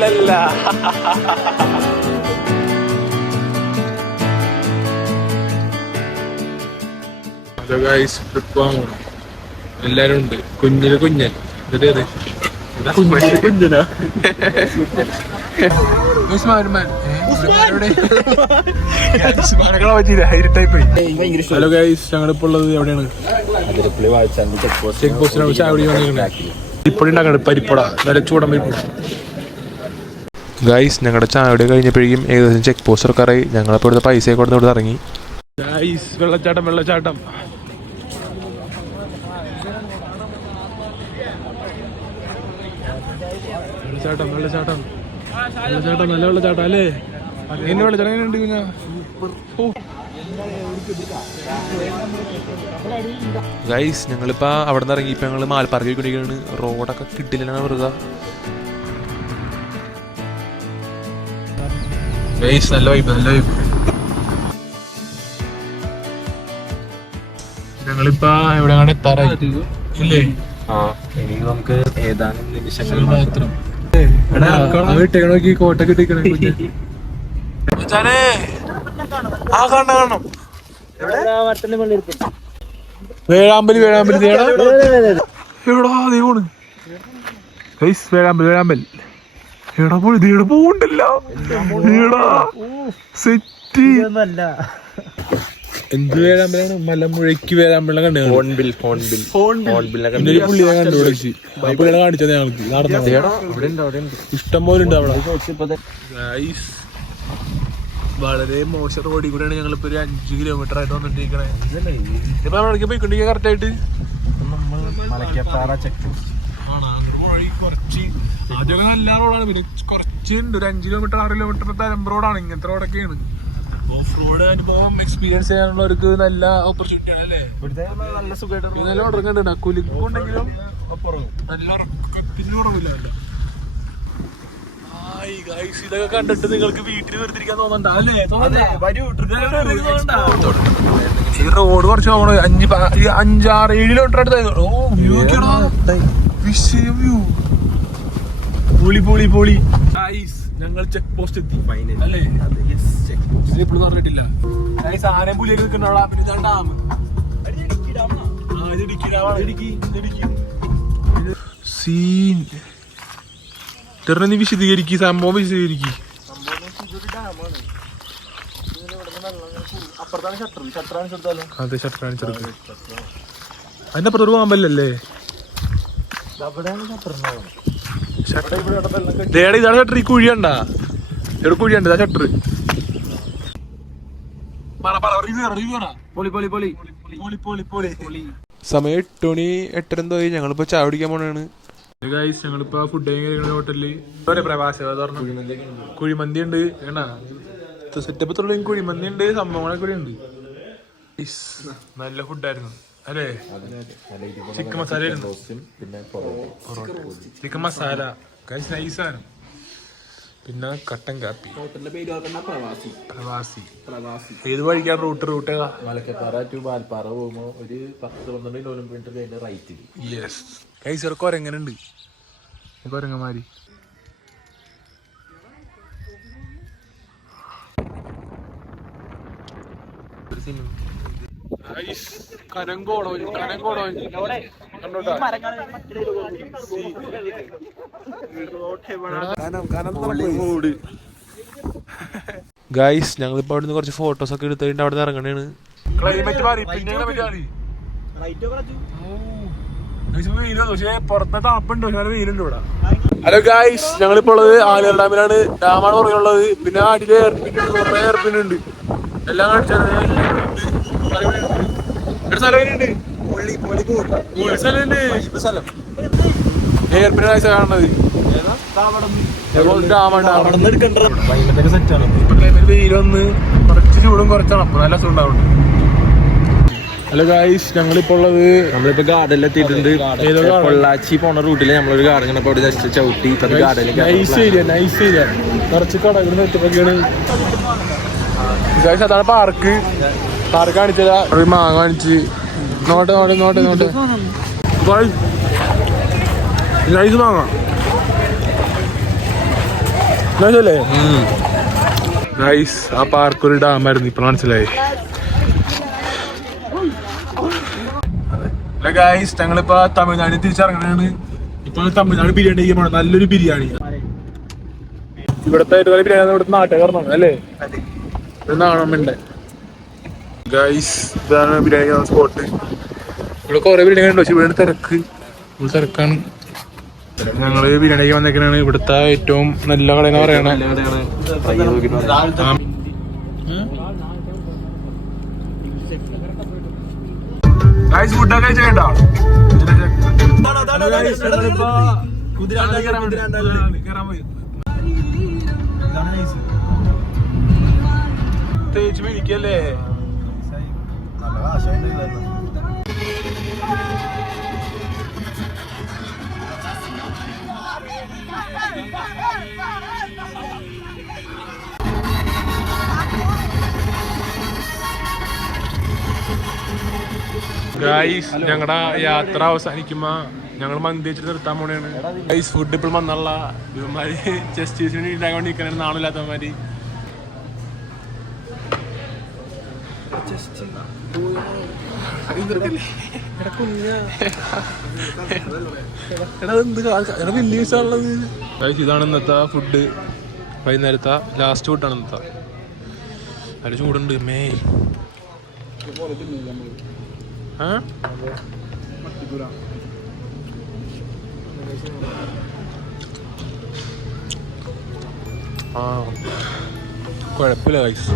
അല്ലല്ല എല്ലാരും ഉണ്ട്. കുഞ്ഞിന് കുഞ്ഞൻ. എന്നിട്ട് കുഞ്ഞിനാ ഹലോ ഗൈസ് ഞങ്ങളിപ്പോ ഉള്ളത് എവിടെയാണ്? ചെക്ക് പോസ്റ്റിനാണ് കുടി വന്നിരിക്കുന്നത്. ഇപ്പൊടി ഉണ്ടാക്കണത് പരിപ്പട. നല്ല ചൂടൻ പരിപ്പട. ഗൈസ് ഞങ്ങളുടെ ചായയുടെ കഴിഞ്ഞപ്പോഴേക്കും ഏകദേശം ചെക്ക് പോസ്റ്റ് ആയി. ഞങ്ങളപ്പോൾ ഇവിടുത്തെ പൈസ കൊടുത്ത് ഇവിടെ ഇറങ്ങി. ഗൈസ് വെള്ളച്ചാട്ടം വെള്ളച്ചാട്ടം. വെള്ളച്ചാട്ടം വെള്ളച്ചാട്ടം. വെള്ളച്ചാട്ടം നല്ല വെള്ളച്ചാട്ടം അല്ലേ? എന്നെ വെള്ളച്ചാട്ടം? എങ്ങനെ ഉണ്ട് കുഞ്ഞാ? ഗൈസ് ഞങ്ങളിപ്പോൾ അവിടെ നിന്ന് ഇറങ്ങി ഇപ്പൊ ഞങ്ങൾ മാൽപ്പാർക്കിൽ കൊണ്ടിരിക്കുകയാണ് റോഡൊക്കെ കിട്ടില്ല വെറുതെ. ഗൈസ് നല്ല വൈബ് നല്ല വൈബ് ഞങ്ങളിപ്പോ എവിടെയാണ് എത്താറായി ഇല്ലേ? ഇനി നമുക്ക് ഏതാനും നിമിഷങ്ങൾ മാത്രം. കോട്ടൊക്കെ ഇട്ടിക്കണേ ആ കാണണം കാണണം. വേഴാമ്പലി വേഴാമ്പലി ദേടാ. എവിടാ എടാ പോയി ദേടെ പോണ്ടല്ല എടാ സെറ്റ്. എന്ത് വേഴാമ്പലാണ് മലമുഴയ്ക്ക് വേഴാമ്പലിനെ കണ്ടു പുള്ളിയെ കണ്ടുപിടിച്ച് കാണിച്ചത് ഞങ്ങൾക്ക്. നടന്നു അവിടെ ഉണ്ട് അവിടെ ഇഷ്ടം പോലെ ഉണ്ട് അവിടെ. വളരെ മോശം റോഡിൽ കൂടെയാണ് ഞങ്ങൾ ഇപ്പൊ ഒരു അഞ്ച് കിലോമീറ്റർ ആയിട്ട് വന്നിട്ടിരിക്കണേ. ഇപ്പൊ പോയിക്കൊണ്ടിരിക്കുക കറക്റ്റ് ആയിട്ട്? നമ്മൾ മലക്കപ്പാറ ചെക്ക് പോസ്റ്റ് കുറച്ച് ആദ്യമൊക്കെ നല്ല റോഡാണ് പിന്നെ കുറച്ച് ഉണ്ട് ഒരു അഞ്ച് കിലോമീറ്റർ ആറ് കിലോമീറ്റർ തരം റോഡാണ് ഇങ്ങനത്തെ റോഡൊക്കെയാണ് ഓഫ് റോഡ് അനുഭവം എക്സ്പീരിയൻസ് ചെയ്യാനുള്ളവർക്ക് നല്ല ഓപ്പർച്യൂണിറ്റി ആണ് അല്ലേ? നല്ല സുഖമായിട്ട് നല്ല ഉറങ്ങുന്നുണ്ട്. കുലുക്കുണ്ടെങ്കിലും നല്ല ഉറക്കത്തിന് ഇതൊക്കെ കണ്ടിട്ട് നിങ്ങൾക്ക് വീട്ടിൽ വെറുതിരിക്കാൻ തോന്നണ്ട ഈ റോഡ് കുറച്ച് പോകണ അഞ്ച് അഞ്ചാറ് ഏഴ് കിലോമീറ്റർ അടുത്തായി ഓ വ്യൂ പൊളി പൊളി പൊളി. ഞങ്ങൾ ചെക്ക് പോസ്റ്റ് എത്തി. അല്ലേ? ഇപ്പോഴും പറഞ്ഞിട്ടില്ല. ആനയും പുലിയൊക്കെ പിന്നെ ഇതാണ് ഡാം. സീൻ തെറിനെ നീ വിശദീകരിക്ക്? സംഭവം വിശദീകരിക്ക. അതെ ഷട്ടറാണ് ചെറുത്. ഒരു പാമ്പല്ലേ ദേടെ ഇതാണ് ഷട്ടർ ഈ കുഴി കണ്ടാ? ഇവിടെ കുഴിയണ്ട ഇതാ ഷട്ടർ സമയം എട്ട് മണി എട്ടരെന്തോ ആയി. ഞങ്ങളിപ്പോ ചായ കുടിക്കാൻ പോണാണ്. ഗൈസ് ഞങ്ങളിപ്പോ ഫുഡ് ഹോട്ടലിൽ കുഴിമന്തി ഉണ്ട്. ഏണാ സെറ്റപ്പ് തുടങ്ങി. കുഴിമന്തി ഉണ്ട് സംഭവങ്ങളൊക്കെ കൂടി ഉണ്ട്. നല്ല ഫുഡായിരുന്നു അല്ലേ? ചിക്കൻ മസാല പിന്നെ ചിക്കൻ മസാല. നൈസാണ് പിന്നെ കട്ടൻ കാപ്പി. പ്രവാസി. ഏത് വഴിക്കാണ് route route Malakkappara to Valparai പോകുമ്പോ ഒരു പത്ത് പന്ത്രണ്ട് കിലോമീറ്റർ അതിന്റെ റൈറ്റിൽ യെസ് കൈസർ കൊരങ്ങനുണ്ട് കൊരങ്ങന്മാര് കനങ്കോടോ കനങ്കോടോ കണ്ടോട്ടാ? ഗൈസ് ഞങ്ങളിപ്പോ അവിടുന്ന് കുറച്ച് ഫോട്ടോസ് ഒക്കെ എടുത്തിട്ട് അവിടെ ഇറങ്ങണേണ്. ക്ലൈമറ്റ് മാറി ഹലോ ഗായ്സ് ഞങ്ങളിപ്പോ ഉള്ളത് ആലുവ ഡാമിലാണ്. ഡാമാണ് പറയുള്ളത് പിന്നെ അടിയിലെ ഉണ്ട് എല്ലാം കാണിച്ചു കാണുന്നത്. കുറച്ച് ചൂടും കുറച്ചാണ്. അപ്പൊ നല്ല സുഖം ഉണ്ടാവുന്നുണ്ട് ഹലോ ഗായ്സ് ഞങ്ങളിപ്പോ ഉള്ളത് നമ്മളിപ്പോ ഗാർഡനിൽ എത്തിയിട്ടുണ്ട്? പൊള്ളാച്ചി പോണ റൂട്ടിൽ നമ്മളൊരു ഗാർഡൻ കണ്ടപ്പോ അവിടെ ജസ്റ്റ് ചവിട്ടി നൈസ് ഏരിയ നൈസ് ഏരിയ കുറച്ച് കടകൾ നെറ്റപ്പൊക്കെയാണ് ഗായ്സ് അതാണ് പാർക്ക് പാർക്ക് കാണിച്ചതാ? റിമ കാണിച്ച്. നോട്ടെ നോട്ടെ നോട്ടെ നോട്ടെ. നൈസ് മാങ്ങ. നൈസല്ലേ? നൈസ്. ആ പാർക്ക് ഒരു ഡാമായിരുന്നു ഇപ്പൊ മനസ്സിലായി. ഗൈസ് ഞങ്ങളിപ്പോ തമിഴ്നാട്ടിൽ തിരിച്ചിറങ്ങണാണ് ഇപ്പൊ തമിഴ്നാട് ബിരിയാണി കഴിക്കാൻ പോണം. നല്ലൊരു ബിരിയാണി. ഇവിടുത്തെ ബിരിയാണി ഇവിടുത്തെ നാട്ടുകാരനാണ് അല്ലേ? നാണമുണ്ട്. ഗൈസ് ഇതാണ് ബിരിയാണി സ്പോട്ട് ഇവിടെ കുറെ ബിരിയാണി ഉണ്ട്. പക്ഷെ ഇവിടെ തിരക്ക്. ഇവിടെ തിരക്കാണ്. ഞങ്ങൾ ബിരിയാണിക്ക് വന്നേക്കാണ് ഇവിടുത്തെ ഏറ്റവും നല്ല കട എന്ന് പറയണേ. ഗൈസ് ഫുഡൊക്കെ കഴിച്ചേട്ടോ പ്രത്യേകിച്ച് മിരിക്കല്ലേ ഗൈസ് ഞങ്ങളുടെ യാത്ര അവസാനിക്കുമ്പോ ഞങ്ങൾ മന്തി വെച്ചിട്ട് നിർത്താൻ പോണേണ്. ഗൈസ് ഫുഡ് ഇപ്പോൾ വന്നുള്ള. ഇവന്മാര് വേണ്ടി ഉണ്ടാകൊണ്ടിരിക്കണ നാണില്ലാത്തവന്മാര് ഗൈസ് ഇതാണ് ഇന്നത്തെ ഫുഡ് വൈകുന്നേരത്തെ ലാസ്റ്റ് ഫുഡാണ് ഇന്നത്തെ. അതിൽ ചൂടുണ്ട് മേ. ആ. കുഴപ്പമില്ല ഗൈസ്